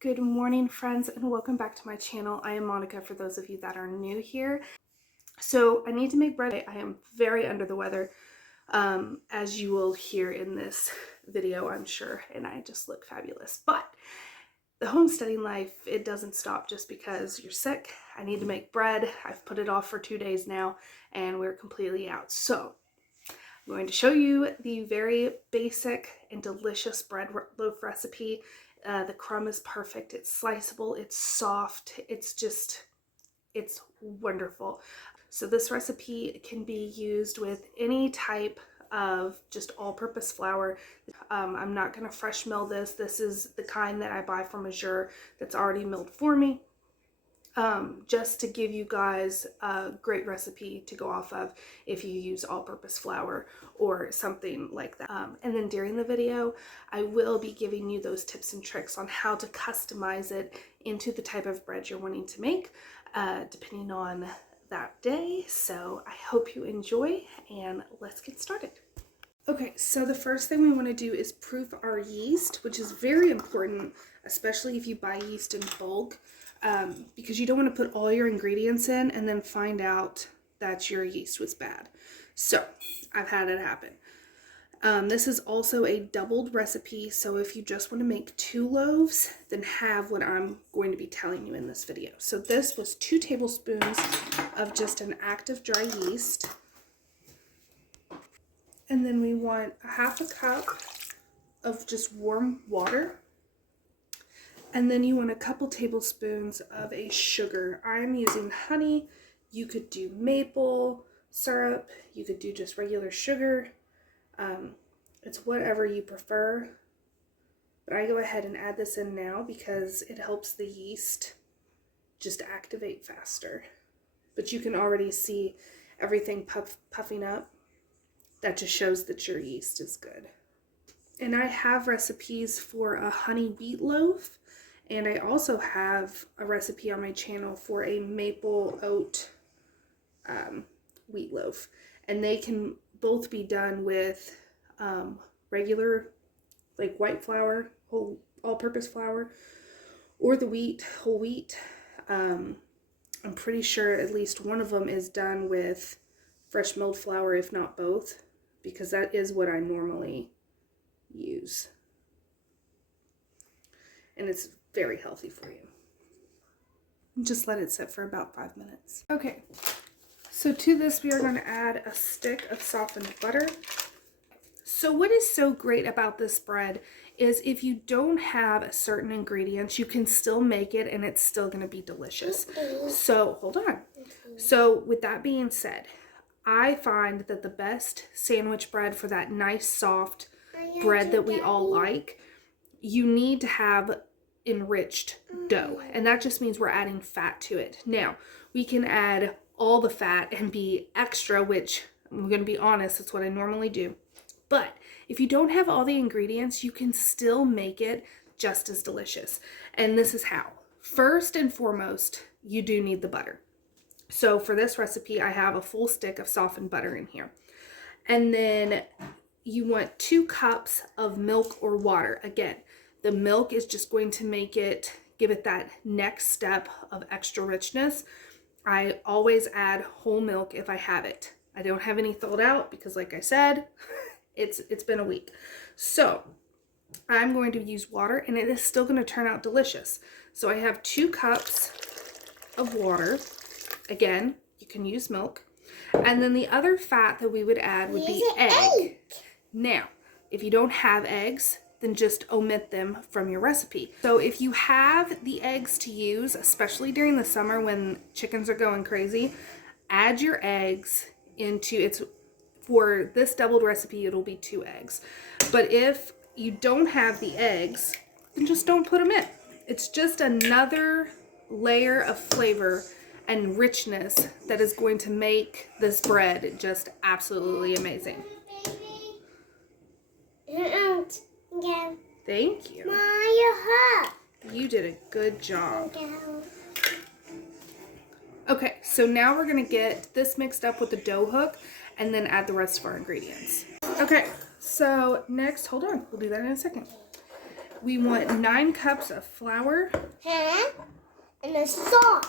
Good morning, friends, and welcome back to my channel. I am Monica for those of you that are new here. So I need to make bread. I am very under the weather, as you will hear in this video, I'm sure, and I just look fabulous. But the homesteading life, it doesn't stop just because you're sick. I need to make bread. I've put it off for 2 days now, and we're completely out. So I'm going to show you the very basic and delicious bread loaf recipe. The crumb is perfect. It's sliceable. It's soft. It's wonderful. So this recipe can be used with any type of just all-purpose flour. I'm not going to fresh mill this. This is the kind that I buy from Azure that's already milled for me. Just to give you guys a great recipe to go off of if you use all-purpose flour or something like that. And then during the video, I will be giving you those tips and tricks on how to customize it into the type of bread you're wanting to make, depending on that day. So I hope you enjoy, and let's get started. Okay, so the first thing we want to do is proof our yeast, which is very important, especially if you buy yeast in bulk. Because you don't want to put all your ingredients in and then find out that your yeast was bad. So I've had it happen. This is also a doubled recipe, so if you just want to make 2 loaves, then have what I'm going to be telling you in this video. So this was 2 tablespoons of just an active dry yeast. And then we want a 1/2 cup of just warm water. And then you want a couple tablespoons of a sugar. I'm using honey. You could do maple syrup. You could do just regular sugar. It's whatever you prefer. But I go ahead and add this in now because it helps the yeast just activate faster. But you can already see everything puffing up. That just shows that your yeast is good. And I have recipes for a honey wheat loaf. And I also have a recipe on my channel for a maple oat wheat loaf. And they can both be done with regular, like white flour, all-purpose flour, or the whole wheat. I'm pretty sure at least one of them is done with fresh milled flour, if not both, because that is what I normally use. And it's very healthy for you. Just let it sit for about 5 minutes. Okay, so to this we are going to add a stick of softened butter. So what is so great about this bread is if you don't have certain ingredients, you can still make it and it's still going to be delicious. So hold on. So with that being said, I find that the best sandwich bread for that nice soft bread that we all like, you need to have enriched dough, and that just means we're adding fat to it. Now we can add all the fat and be extra, which I'm going to be honest, that's what I normally do. But if you don't have all the ingredients, you can still make it just as delicious. And this is how. First and foremost, you do need the butter. So for this recipe, I have a full stick of softened butter in here. And then you want 2 cups of milk or water. Again, the milk is just going to give it that next step of extra richness. I always add whole milk if I have it. I don't have any thawed out because, like I said, it's been a week. So I'm going to use water, and it is still going to turn out delicious. So I have 2 cups of water. Again, you can use milk. And then the other fat that we would add would be egg. Now, if you don't have eggs, then just omit them from your recipe. So if you have the eggs to use, especially during the summer when chickens are going crazy, add your eggs into for this doubled recipe, it'll be 2 eggs. But if you don't have the eggs, then just don't put them in. It's just another layer of flavor and richness that is going to make this bread just absolutely amazing. Yeah. Thank you. Mom, you're hot. You did a good job. Okay, so now we're going to get this mixed up with the dough hook and then add the rest of our ingredients. Okay, so next, hold on, we'll do that in a second. we want 9 cups of flour. Huh? And the salt.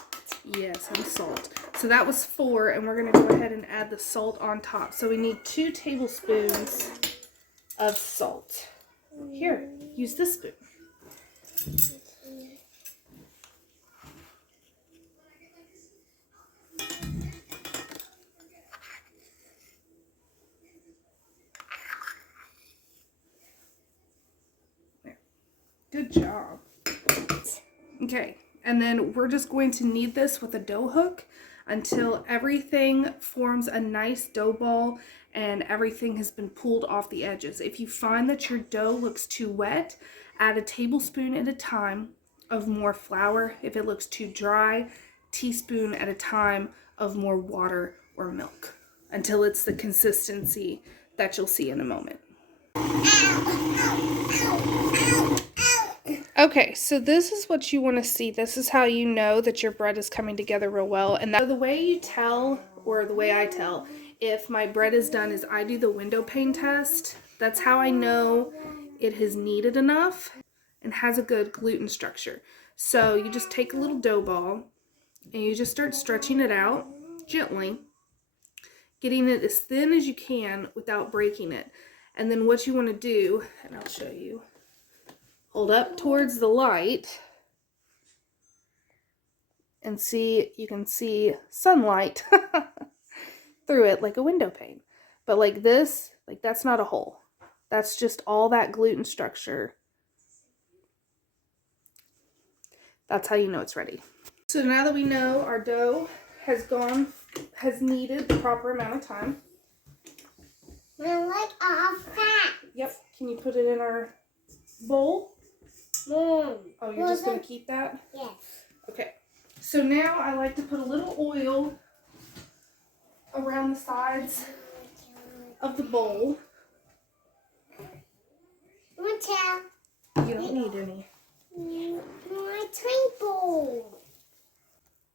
Yes, and salt. So that was 4, and we're going to go ahead and add the salt on top. So we need 2 tablespoons of salt. Here, use this spoon. There. Good job. Okay, and then we're just going to knead this with a dough hook until everything forms a nice dough ball and everything has been pulled off the edges. If you find that your dough looks too wet, add a tablespoon at a time of more flour. If it looks too dry, teaspoon at a time of more water or milk until it's the consistency that you'll see in a moment. Okay, so this is what you want to see. This is how you know that your bread is coming together real well. And the way you tell, or the way I tell, if my bread is done is I do the window pane test. That's how I know it has kneaded enough and has a good gluten structure. So you just take a little dough ball and you just start stretching it out gently, getting it as thin as you can without breaking it. And then what you want to do, and I'll show you, hold up towards the light and see, you can see sunlight through it like a window pane. But like this, like that's not a hole. That's just all that gluten structure. That's how you know it's ready. So now that we know our dough has kneaded the proper amount of time. I like all fat. Yep. Can you put it in our bowl? Mom. Oh, you're just going to keep that? Yes. Okay. So now I like to put a little oil around the sides of the bowl. You don't need any. My table.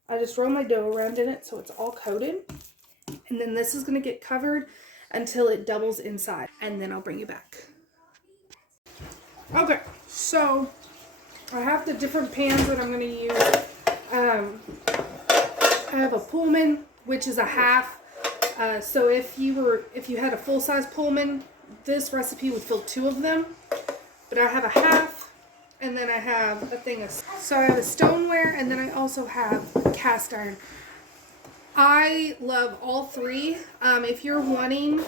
I just roll my dough around in it so it's all coated. And then this is going to get covered until it doubles inside. And then I'll bring you back. Okay, so I have the different pans that I'm going to use. I have a Pullman, which is a half. So if you had a full-size Pullman, this recipe would fill 2 of them. But I have a half, and then I have a thing of, so I have a stoneware, and then I also have cast iron. I love all 3. If you're wanting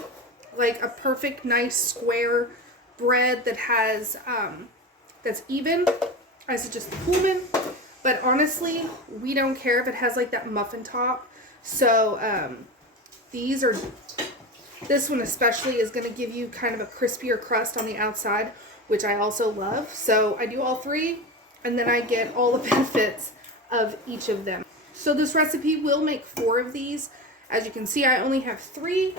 like a perfect, nice square bread that has that's even, I suggest the Pullman. But honestly, we don't care if it has like that muffin top. So this one especially is going to give you kind of a crispier crust on the outside, which I also love. So I do all 3, and then I get all the benefits of each of them. So this recipe will make 4 of these. As you can see, I only have 3.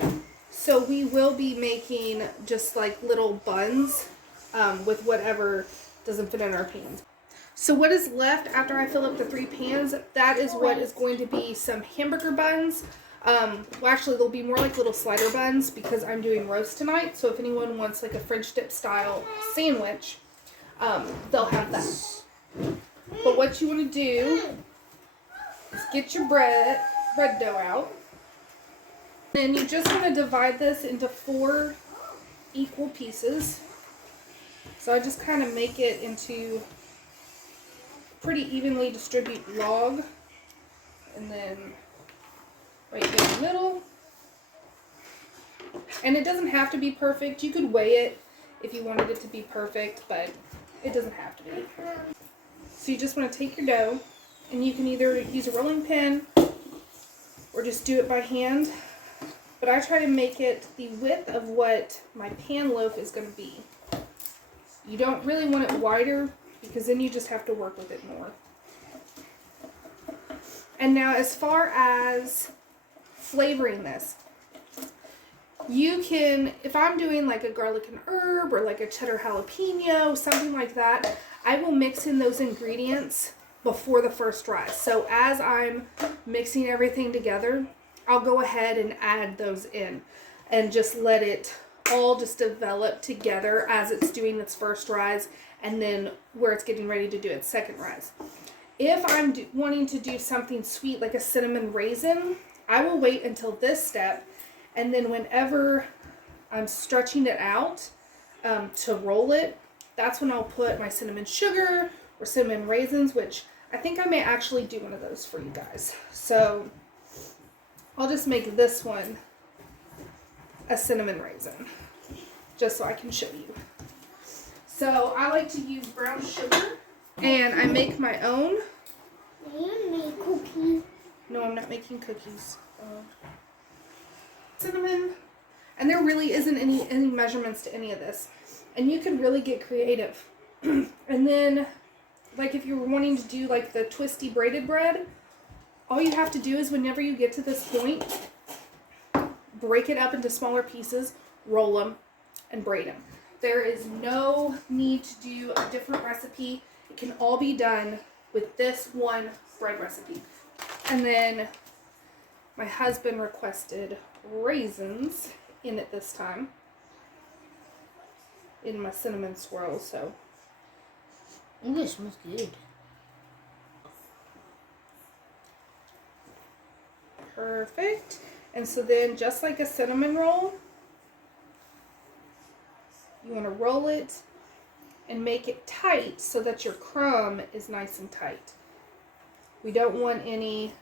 So we will be making just like little buns with whatever doesn't fit in our pans. So what is left after I fill up the 3 pans, that is what is going to be some hamburger buns. Well, actually, they'll be more like little slider buns because I'm doing roast tonight. So if anyone wants like a French dip style sandwich, they'll have that. But what you want to do is get your bread dough out. Then you just want to divide this into 4 equal pieces. So I just kind of make it into pretty evenly distributed log. And then right here in the middle. And it doesn't have to be perfect. You could weigh it if you wanted it to be perfect, but it doesn't have to be. So you just want to take your dough, and you can either use a rolling pin or just do it by hand. But I try to make it the width of what my pan loaf is going to be. You don't really want it wider because then you just have to work with it more. And now as far as flavoring this, you can, if I'm doing like a garlic and herb or like a cheddar jalapeno, something like that, I will mix in those ingredients before the first rise. So as I'm mixing everything together, I'll go ahead and add those in and just let it all just develop together as it's doing its first rise. and then where it's getting ready to do its second rise. If I'm wanting to do something sweet like a cinnamon raisin, I will wait until this step, and then whenever I'm stretching it out to roll it, that's when I'll put my cinnamon sugar or cinnamon raisins, which I think I may actually do one of those for you guys. So I'll just make this one a cinnamon raisin, just so I can show you. So I like to use brown sugar, and I make my own. You make cookies. No, I'm not making cookies. Cinnamon, and there really isn't any measurements to any of this, and you can really get creative. And then, like if you're wanting to do like the twisty braided bread, all you have to do is whenever you get to this point, break it up into smaller pieces, roll them, and braid them. There is no need to do a different recipe. It can all be done with this one bread recipe. And then my husband requested raisins in it this time, in my cinnamon swirl, so. Ooh, this smells good. Perfect. And so then, just like a cinnamon roll, you want to roll it and make it tight so that your crumb is nice and tight. We don't want any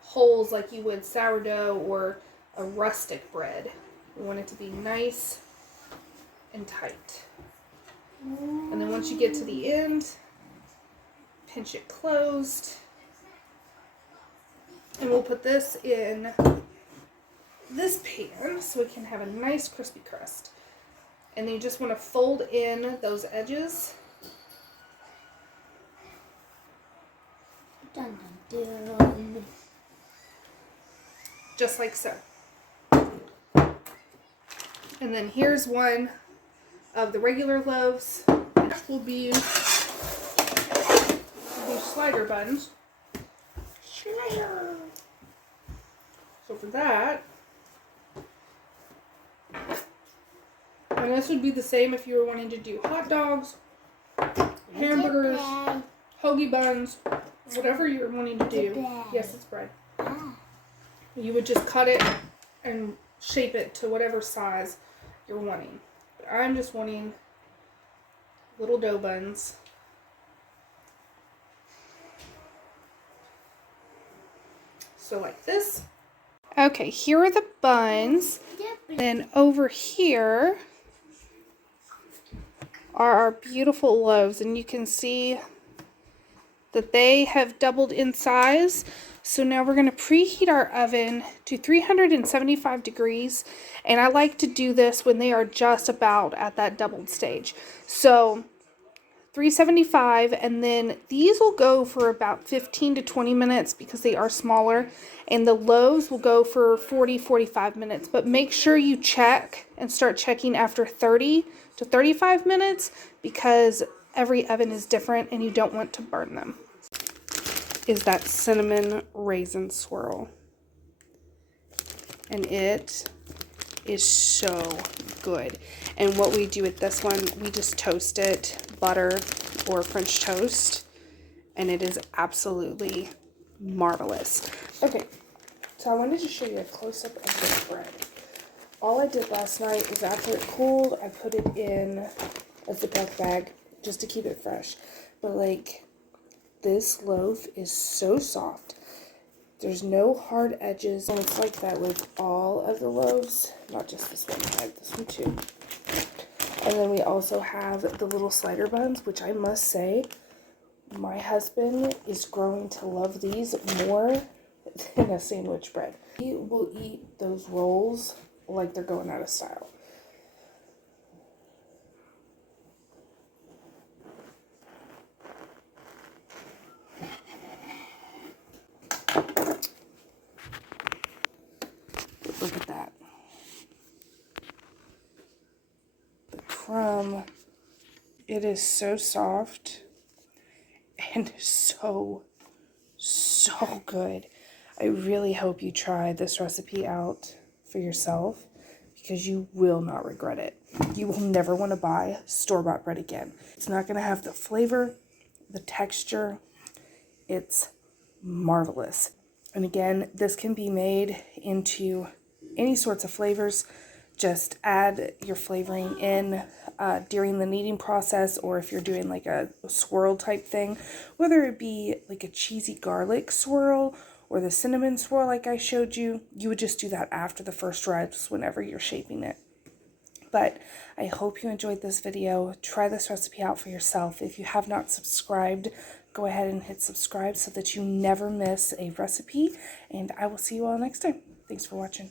holes like you would sourdough or a rustic bread. We want it to be nice and tight. And then once you get to the end, pinch it closed. And we'll put this in this pan so we can have a nice crispy crust. And then you just want to fold in those edges. Dun, dun, dun. Just like so. And then here's one of the regular loaves. This will be slider buns. Slider. So for that, and this would be the same if you were wanting to do hot dogs, hamburgers, hoagie buns, whatever you're wanting to do. Yes, it's bread. You would just cut it and shape it to whatever size you're wanting. But I'm just wanting little dough buns. So like this. Okay, here are the buns. Then over here are our beautiful loaves, and you can see that they have doubled in size. So now we're going to preheat our oven to 375 degrees, and I like to do this when they are just about at that doubled stage. So 375, and then these will go for about 15 to 20 minutes because they are smaller, and the loaves will go for 40-45 minutes. But make sure you check and start checking after 30 to 35 minutes because every oven is different and you don't want to burn them. Is that cinnamon raisin swirl, and it is so good. And what we do with this one, we just toast it, butter or French toast, and it is absolutely marvelous. Okay, so I wanted to show you a close-up of this bread. All I did last night was after it cooled, I put it in a Ziploc bag just to keep it fresh. But like, this loaf is so soft. There's no hard edges, and it's like that with all of the loaves, not just this one. I have this one too. And then we also have the little slider buns, which I must say, my husband is growing to love these more than a sandwich bread. He will eat those rolls like they're going out of style. Look at that. The crumb, it is so soft and so good. I really hope you try this recipe out for yourself because you will not regret it. you will never want to buy store-bought bread again. It's not going to have the flavor, the texture. It's marvelous. And again, this can be made into any sorts of flavors. Just add your flavoring in during the kneading process, or if you're doing like a swirl type thing, whether it be like a cheesy garlic swirl or the cinnamon swirl like I showed you, you would just do that after the first rise whenever you're shaping it. But I hope you enjoyed this video. Try this recipe out for yourself. If you have not subscribed, go ahead and hit subscribe so that you never miss a recipe. And I will see you all next time. Thanks for watching.